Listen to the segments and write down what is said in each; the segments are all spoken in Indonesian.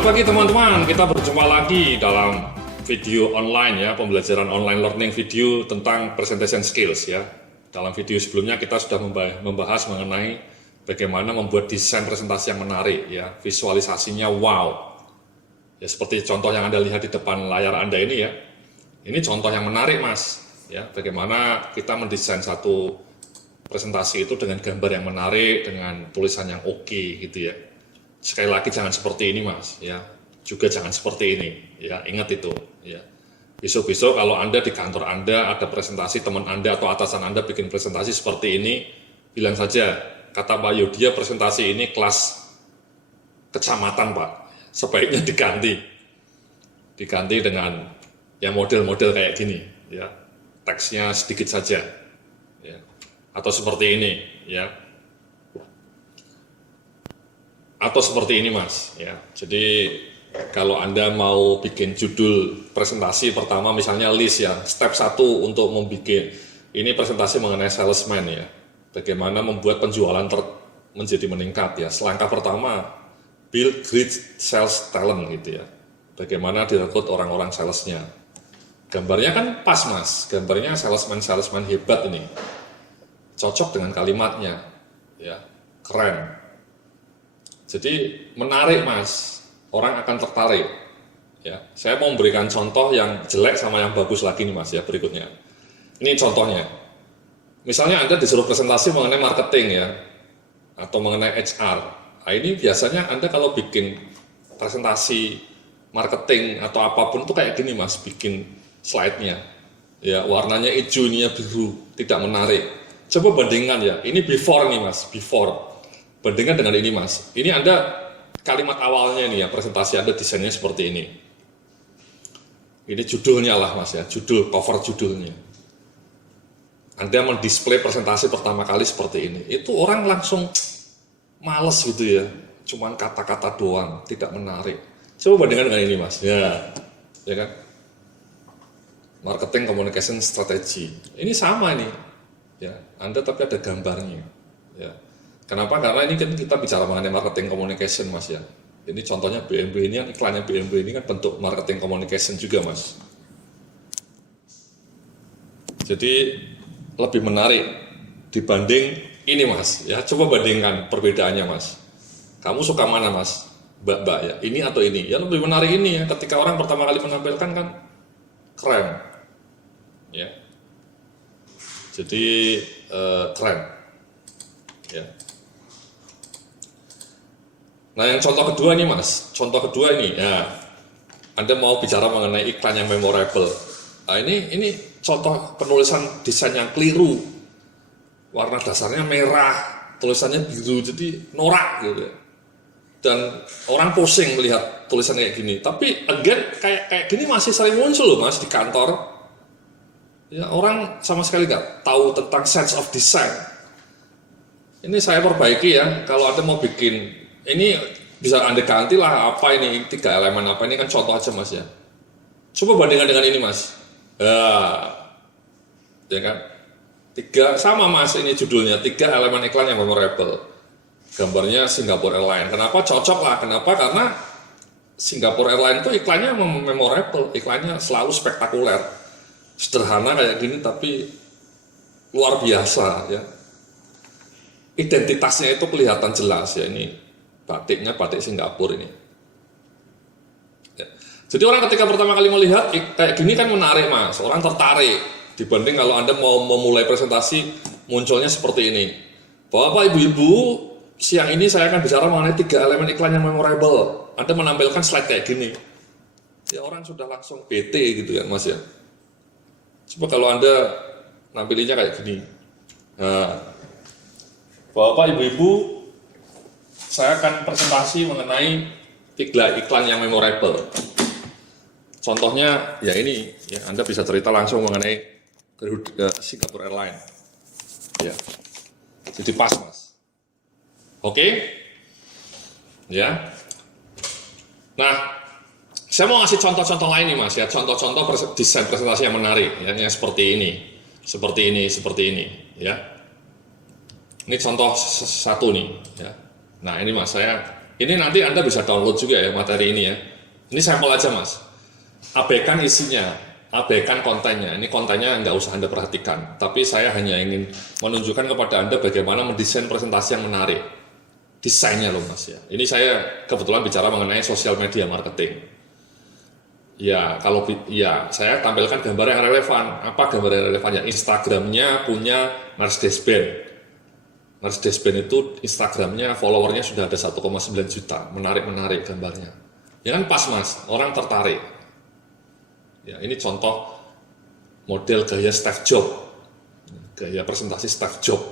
Selamat pagi teman-teman, kita berjumpa lagi dalam video online ya, pembelajaran online learning video tentang presentation skills ya. Dalam video sebelumnya kita sudah membahas mengenai bagaimana membuat desain presentasi yang menarik ya, visualisasinya wow. Ya seperti contoh yang Anda lihat di depan layar Anda ini ya. Ini contoh yang menarik Mas ya, bagaimana kita mendesain satu presentasi itu dengan gambar yang menarik, dengan tulisan yang oke gitu ya. Sekali lagi jangan seperti ini Mas ya, juga jangan seperti ini ya, ingat itu ya. Besok-besok kalau Anda di kantor Anda ada presentasi, teman Anda atau atasan Anda bikin presentasi seperti ini, bilang saja, kata Pak Yudhya presentasi ini kelas kecamatan Pak, sebaiknya diganti dengan yang model-model kayak gini ya, teksnya sedikit saja ya, atau seperti ini ya. Atau seperti ini Mas ya. Jadi kalau Anda mau bikin judul presentasi pertama misalnya list ya, step 1 untuk membuat ini presentasi mengenai salesman ya. Bagaimana membuat penjualan menjadi meningkat ya. Selangkah pertama build great sales talent gitu ya. Bagaimana direkrut orang-orang salesnya. Gambarnya kan pas Mas, gambarnya salesman hebat ini. Cocok dengan kalimatnya ya, keren. Jadi menarik Mas, orang akan tertarik. Ya, saya mau memberikan contoh yang jelek sama yang bagus lagi nih Mas ya berikutnya. Ini contohnya. Misalnya Anda disuruh presentasi mengenai marketing ya, atau mengenai HR. Nah, ini biasanya Anda kalau bikin presentasi marketing atau apapun itu kayak gini Mas, bikin slide-nya. Ya, warnanya hijau, ininya biru, tidak menarik. Coba bandingkan ya, ini before nih Mas, before. Bandingkan dengan ini Mas, ini Anda kalimat awalnya nih ya, presentasi Anda desainnya seperti ini. Ini judulnya lah Mas ya, judul, cover judulnya. Anda mendisplay presentasi pertama kali seperti ini, itu orang langsung males gitu ya, cuman kata-kata doang, tidak menarik. Coba bandingkan dengan ini Mas, ya kan? Marketing communication strategy, ini sama nih, ya. Anda tapi ada gambarnya, ya. Kenapa? Karena ini kan kita bicara mengenai marketing communication Mas ya. Ini contohnya BMW ini, iklannya BMW ini kan bentuk marketing communication juga Mas. Jadi lebih menarik dibanding ini Mas ya. Coba bandingkan perbedaannya Mas. Kamu suka mana Mas? Mbak ya, ini atau ini? Ya lebih menarik ini ya, ketika orang pertama kali menampilkan kan keren ya. Jadi keren ya. Nah yang contoh kedua nih Mas, contoh kedua ini ya, Anda mau bicara mengenai iklan yang memorable. Nah ini contoh penulisan desain yang keliru, warna dasarnya merah, tulisannya biru, jadi norak gitu. Dan orang pusing melihat tulisan kayak gini. Tapi again kayak gini masih sering muncul loh Mas di kantor. Ya orang sama sekali nggak tahu tentang sense of design. Ini saya perbaiki ya, kalau Anda mau bikin ini bisa Anda ganti lah apa ini 3 elemen apa ini kan contoh aja Mas ya. Coba bandingkan dengan ini Mas. Ya kan? 3 sama Mas ini judulnya 3 elemen iklan yang memorable. Gambarnya Singapore Airlines. Kenapa cocok lah? Kenapa? Karena Singapore Airlines itu iklannya memorable, iklannya selalu spektakuler. Sederhana kayak gini tapi luar biasa ya. Identitasnya itu kelihatan jelas ya, ini batiknya batik Singapura ini ya. Jadi orang ketika pertama kali melihat kayak gini kan menarik Mas, orang tertarik dibanding kalau Anda mau memulai presentasi munculnya seperti ini. Bapak ibu-ibu, siang ini saya akan bicara mengenai 3 elemen iklan yang memorable. Anda menampilkan slide kayak gini ya, orang sudah langsung bete gitu ya Mas ya. Coba kalau Anda nampilinnya kayak gini, nah, Bapak ibu-ibu, saya akan presentasi mengenai 3 iklan yang memorable. Contohnya ya ini, ya Anda bisa cerita langsung mengenai Singapore Airlines. Ya, jadi pas Mas. Oke, ya. Nah, saya mau ngasih contoh-contoh lain nih Mas ya, contoh-contoh desain presentasi yang menarik, ya, yang seperti ini, seperti ini, ya. Ini contoh satu nih, ya. Nah ini Mas, saya Ini nanti Anda bisa download juga ya materi ini ya. Ini sampel aja Mas. Abaikan isinya, abaikan kontennya. Ini kontennya nggak usah Anda perhatikan. Tapi saya hanya ingin menunjukkan kepada Anda bagaimana mendesain presentasi yang menarik. Desainnya loh Mas ya. Ini saya kebetulan bicara mengenai sosial media marketing. Ya, kalau ya saya tampilkan gambar yang relevan. Apa gambar yang relevan? Ya, Instagramnya punya Mercedes-Benz. Mercedes-Benz itu Instagramnya followernya sudah ada 1,9 juta. Menarik gambarnya. Ya kan pas Mas, orang tertarik. Ya, ini contoh model gaya Steve Jobs. Gaya presentasi Steve Jobs.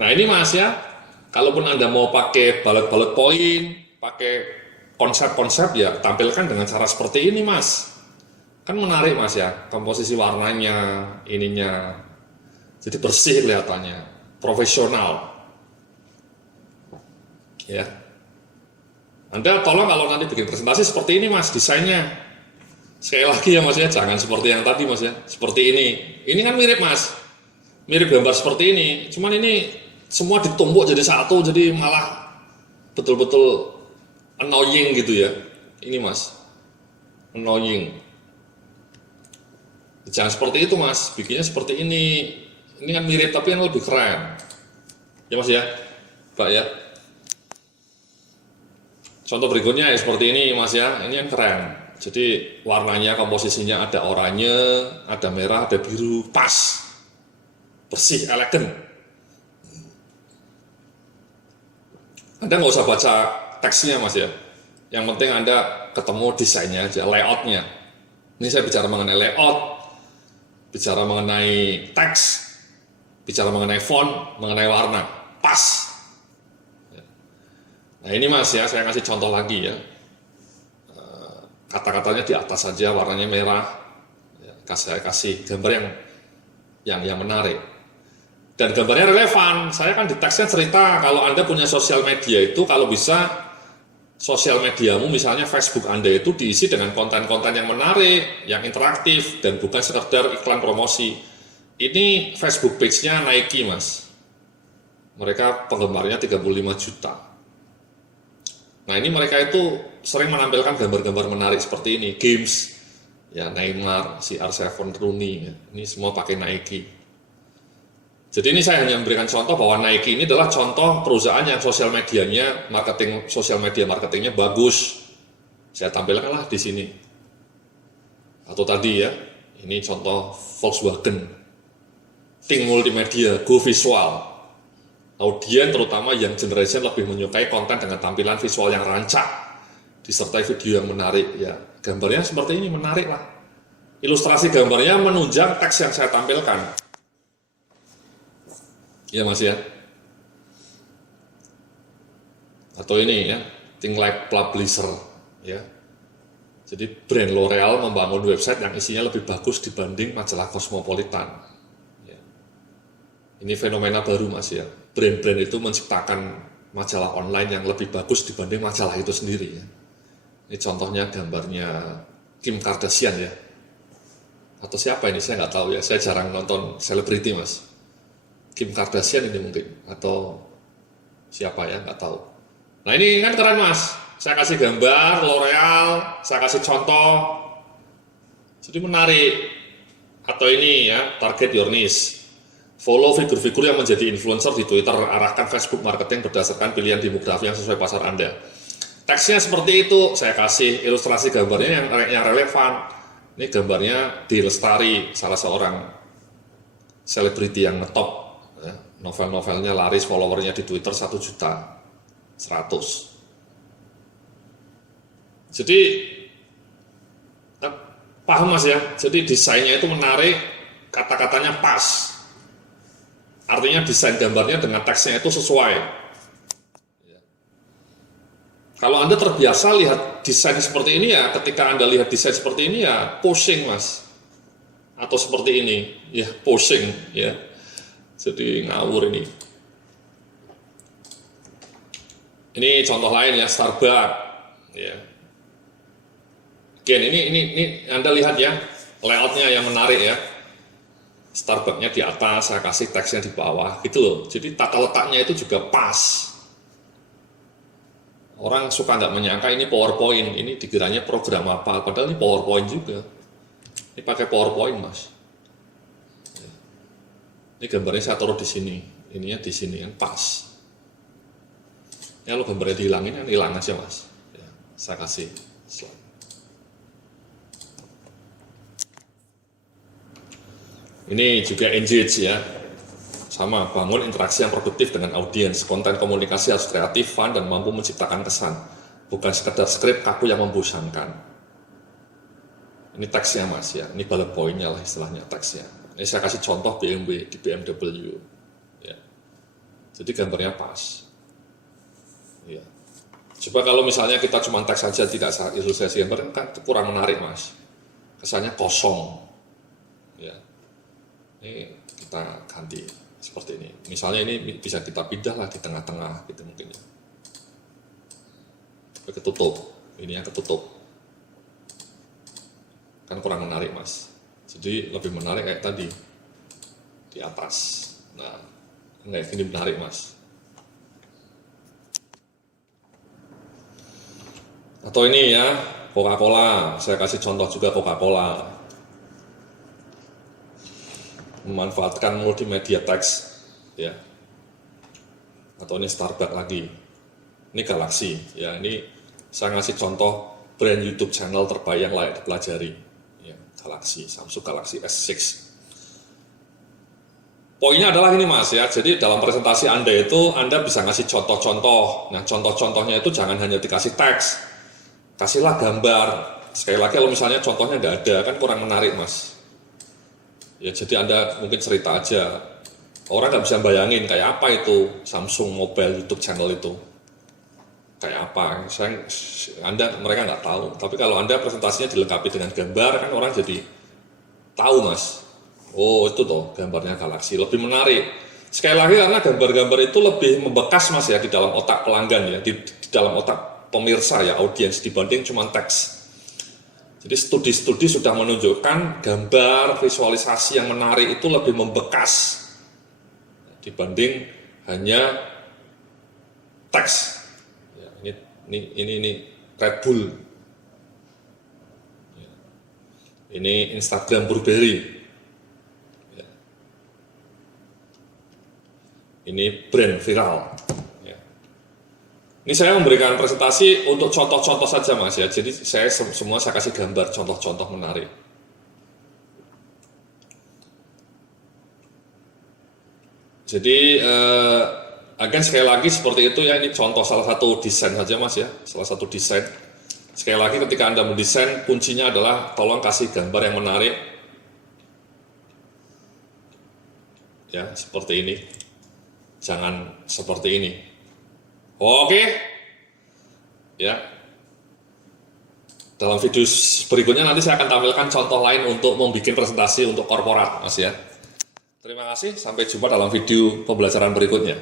Nah ini Mas ya, kalaupun Anda mau pakai bullet point, pakai konsep-konsep ya tampilkan dengan cara seperti ini Mas. Kan menarik Mas ya, komposisi warnanya, ininya. Jadi bersih kelihatannya, profesional. Ya. Anda tolong kalau nanti bikin presentasi seperti ini Mas, desainnya. Sekali lagi ya Mas ya, jangan seperti yang tadi Mas ya, seperti ini. Ini kan mirip Mas, mirip gambar seperti ini. Cuman ini semua ditumpuk jadi satu, jadi malah betul-betul annoying gitu ya. Ini Mas, annoying. Jangan seperti itu Mas, bikinnya seperti ini. Ini kan mirip tapi yang lebih keren. Ya Mas ya, Pak ya. Contoh berikutnya ya seperti ini Mas ya, ini yang keren. Jadi warnanya, komposisinya ada oranye, ada merah, ada biru, pas, bersih, elegan. Anda nggak usah baca teksnya Mas ya. Yang penting Anda ketemu desainnya aja, layoutnya. Ini saya bicara mengenai layout, bicara mengenai teks, bicara mengenai font, mengenai warna, pas. Nah ini Mas ya, saya kasih contoh lagi ya. Kata-katanya di atas saja, warnanya merah. Ya, saya kasih gambar yang menarik. Dan gambarnya relevan. Saya kan di teksnya cerita kalau Anda punya sosial media itu, kalau bisa sosial mediamu misalnya Facebook Anda itu diisi dengan konten-konten yang menarik, yang interaktif, dan bukan sekedar iklan promosi. Ini Facebook page-nya Nike Mas. Mereka penggemarnya 35 juta. Nah ini mereka itu sering menampilkan gambar-gambar menarik seperti ini, games, ya Neymar, CR7, Rooney, ya. Ini semua pakai Nike. Jadi ini saya hanya memberikan contoh bahwa Nike ini adalah contoh perusahaan yang sosial medianya, sosial media marketingnya bagus. Saya tampilkanlah di sini. Atau tadi ya, ini contoh Volkswagen, Think Multimedia, Go Visual. Audien terutama yang generation lebih menyukai konten dengan tampilan visual yang rancak disertai video yang menarik ya. Gambarnya seperti ini menarik lah. Ilustrasi gambarnya menunjang teks yang saya tampilkan. Ya Mas ya. Atau ini ya, Think Like Publisher ya. Jadi brand L'Oreal membangun website yang isinya lebih bagus dibanding majalah Cosmopolitan. Ya. Ini fenomena baru Mas ya. Brand-brand itu menciptakan majalah online yang lebih bagus dibanding majalah itu sendiri ya. Ini contohnya gambarnya Kim Kardashian ya. Atau siapa ini saya nggak tahu ya. Saya jarang nonton selebriti Mas. Kim Kardashian ini mungkin atau siapa ya nggak tahu. Nah ini kan keren Mas. Saya kasih gambar L'Oreal, saya kasih contoh. Jadi menarik. Atau ini ya target your niche. Follow figur-figur yang menjadi influencer di Twitter, arahkan Facebook marketing berdasarkan pilihan demografi yang sesuai pasar Anda. Teksnya seperti itu, saya kasih ilustrasi gambarnya yang relevan. Ini gambarnya Di Lestari, salah seorang selebriti yang ngetop. Ya, novel-novelnya laris, followernya di Twitter 1 juta 100. Jadi, paham Mas ya, jadi desainnya itu menarik, kata-katanya pas. Artinya desain gambarnya dengan teksnya itu sesuai. Kalau Anda terbiasa lihat desain seperti ini ya, ketika Anda lihat desain seperti ini ya pusing Mas. Atau seperti ini, ya pusing ya. Jadi ngawur ini. Ini contoh lain ya, Starbucks ya. Again, ini Anda lihat ya, layoutnya yang menarik ya. Starbucks-nya di atas, saya kasih teksnya di bawah gitu loh. Jadi tata letaknya itu juga pas. Orang suka nggak menyangka ini PowerPoint, ini dikiranya program apa, padahal ini PowerPoint juga. Ini pakai PowerPoint, Mas. Ini gambarnya saya taruh di sini, ininya di sini kan pas. Ya lo gambarnya dihilangin kan hilang aja, Mas. Ya, saya kasih slide. Ini juga engage ya. Sama, bangun interaksi yang produktif dengan audiens. Konten komunikasi harus kreatif, fun, dan mampu menciptakan kesan. Bukan sekedar skrip kaku yang membosankan. Ini teksnya, Mas ya. Ini bullet point-nya lah istilahnya teksnya. Ini saya kasih contoh BMW di BMW. Ya. Jadi gambarnya pas. Ya. Coba kalau misalnya kita cuma teks saja tidak ilustrasi gambar kan kurang menarik, Mas. Kesannya kosong. Ya. Ini kita ganti seperti ini. Misalnya ini bisa kita pindah lah di tengah-tengah gitu mungkin ya. Ketutup. Ini yang ketutup. Kan kurang menarik, Mas. Jadi lebih menarik kayak tadi di atas. Nah, kayak gini menarik, Mas. Atau ini ya, Coca-Cola. Saya kasih contoh juga Coca-Cola. Memanfaatkan multimedia teks ya, atau ini Starbucks lagi, ini Galaxy ya. Ini saya ngasih contoh brand YouTube channel terbaik yang layak dipelajari ya, Galaxy, Samsung Galaxy S6. Poinnya adalah ini, Mas ya, jadi dalam presentasi Anda itu Anda bisa ngasih contoh-contoh. Nah, contoh-contohnya itu jangan hanya dikasih teks, kasihlah gambar. Sekali lagi kalau misalnya contohnya nggak ada kan kurang menarik, Mas. Ya, jadi Anda mungkin cerita aja. Orang nggak bisa bayangin kayak apa itu Samsung Mobile YouTube channel itu. Kayak apa? Mereka nggak tahu. Tapi kalau Anda presentasinya dilengkapi dengan gambar, kan orang jadi tahu, Mas. Oh, itu toh gambarnya Galaxy. Lebih menarik. Sekali lagi karena gambar-gambar itu lebih membekas, Mas ya, di dalam otak pelanggan ya, di dalam otak pemirsa ya, audiens, dibanding cuma teks. Jadi studi-studi sudah menunjukkan gambar visualisasi yang menarik itu lebih membekas dibanding hanya teks. Ya, ini Red Bull. Ya. Ini Instagram Burberry. Ya. Ini brand viral. Ini saya memberikan presentasi untuk contoh-contoh saja, Mas ya. Jadi saya kasih gambar contoh-contoh menarik. Jadi agen sekali lagi seperti itu ya. Ini contoh salah satu desain saja, Mas ya. Salah satu desain. Sekali lagi ketika Anda mendesain, kuncinya adalah tolong kasih gambar yang menarik. Ya, seperti ini. Jangan seperti ini. Oke, ya. Dalam video berikutnya nanti saya akan tampilkan contoh lain untuk membuat presentasi untuk korporat, Mas ya. Terima kasih, sampai jumpa dalam video pembelajaran berikutnya.